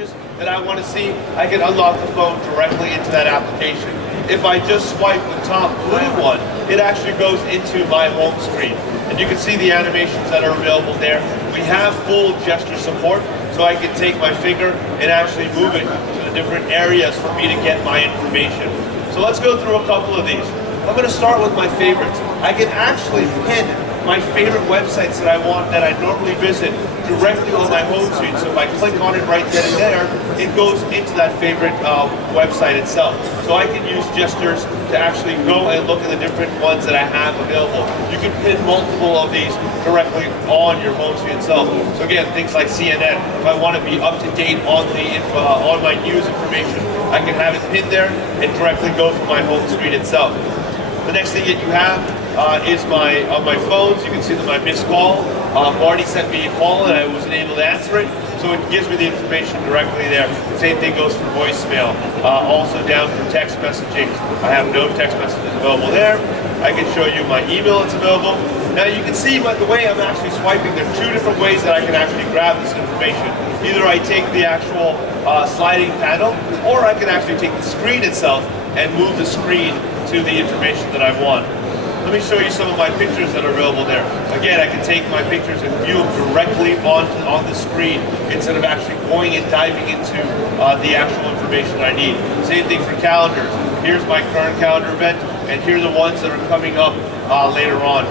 messages that I want to see, I can unlock the phone directly into that application. If I just swipe the top blue one, it actually goes into my home screen. And you can see the animations that are available there. We have full gesture support, so I can take my finger and actually move it to the different areas for me to get my information. So let's go through a couple of these. I'm going to start with my favorites. I can actually pin my favorite websites that I normally visit directly on my home screen. So if I click on it right then and there, it goes into that favorite website itself. So I can use gestures to actually go and look at the different ones that I have available. You can pin multiple of these directly on your home screen itself. So again, things like CNN, if I want to be up to date on my news information, I can have it pinned there and directly go from my home screen itself. The next thing that you have is on my phones. You can see that my missed call. Marty sent me a call and I wasn't able to answer it, so it gives me the information directly there. The same thing goes for voicemail. Also down for text messaging, I have no text messages available there. I can show you my email that's available. Now you can see by the way I'm actually swiping, there are two different ways that I can actually grab this information. Either I take the actual sliding panel, or I can actually take the screen itself and move the screen to the information that I want. Let me show you some of my pictures that are available there. Again, I can take my pictures and view them directly on the screen instead of actually going and diving into the actual information that I need. Same thing for calendars. Here's my current calendar event, and here are the ones that are coming up later on.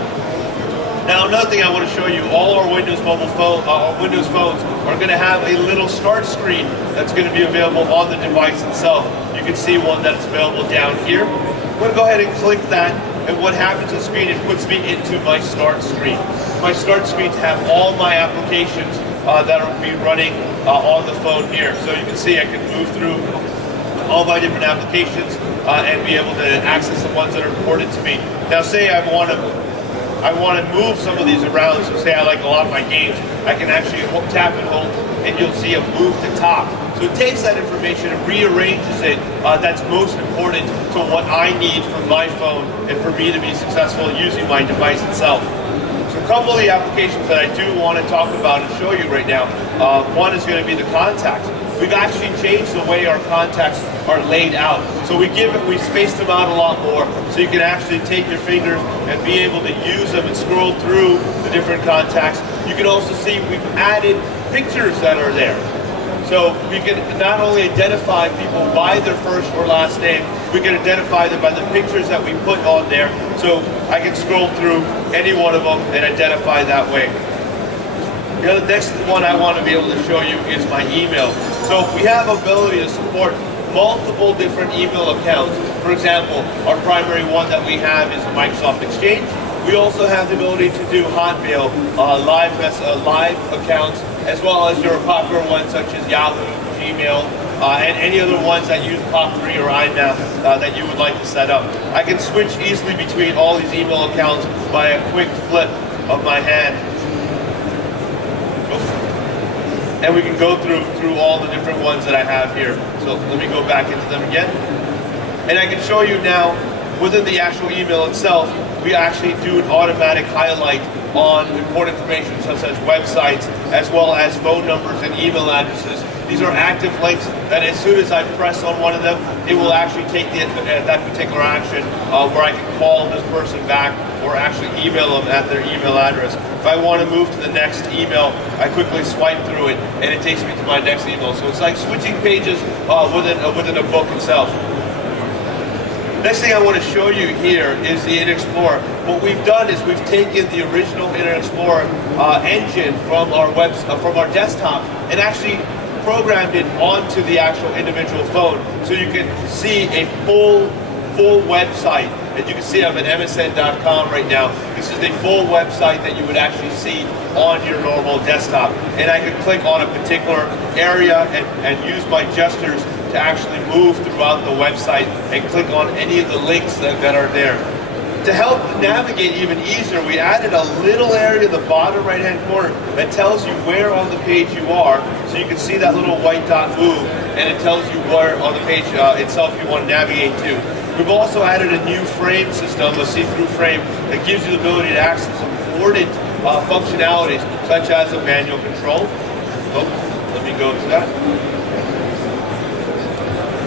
Now another thing I want to show you, all our Windows mobile phone, Windows phones are going to have a little start screen that's going to be available on the device itself. You can see one that's available down here. I'm going to go ahead and click that, and what happens on the screen, it puts me into my start screen. My start screens have all my applications that will be running on the phone here. So you can see I can move through all my different applications and be able to access the ones that are important to me. Now say I want to move some of these around, so say I like a lot of my games, I can actually tap and hold, and you'll see a move to top. So it takes that information and rearranges it that's most important to what I need for my phone and for me to be successful using my device itself. So a couple of the applications that I do want to talk about and show you right now, one is going to be the contacts. We've actually changed the way our contacts are laid out. So we space them out a lot more, so you can actually take your fingers and be able to use them and scroll through the different contacts. You can also see we've added pictures that are there. So we can not only identify people by their first or last name, we can identify them by the pictures that we put on there. So I can scroll through any one of them and identify that way. The next one I want to be able to show you is my email. So we have ability to support multiple different email accounts. For example, our primary one that we have is Microsoft Exchange. We also have the ability to do Hotmail, live accounts, as well as your popular ones such as Yahoo, Gmail, and any other ones that use POP3 or IMAP that you would like to set up. I can switch easily between all these email accounts by a quick flip of my hand. And we can go through all the different ones that I have here. So let me go back into them again. And I can show you now, within the actual email itself, we actually do an automatic highlight on important information such as websites, as well as phone numbers and email addresses. These are active links that as soon as I press on one of them, it will actually take that particular action where I can call this person back or actually email them at their email address. If I want to move to the next email, I quickly swipe through it and it takes me to my next email. So it's like switching pages within a book itself. Next thing I want to show you here is the Internet Explorer. What we've done is we've taken the original Internet Explorer engine from our desktop and actually programmed it onto the actual individual phone, so you can see a full website. As you can see, I'm at msn.com right now. This is the full website that you would actually see on your normal desktop. And I can click on a particular area and use my gestures to actually move throughout the website and click on any of the links that are there. To help navigate even easier, we added a little area in the bottom right-hand corner that tells you where on the page you are, so you can see that little white dot move, and it tells you where on the page itself you want to navigate to. We've also added a new frame system, a see-through frame, that gives you the ability to access important functionalities, such as a manual control. Let me go to that.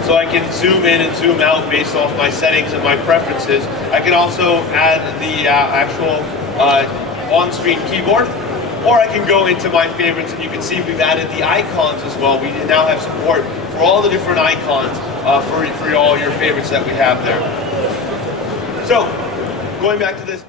So I can zoom in and zoom out based off my settings and my preferences. I can also add the actual on-screen keyboard, or I can go into my favorites, and you can see we've added the icons as well. We now have support for all the different icons for all your favorites that we have there. So, going back to this.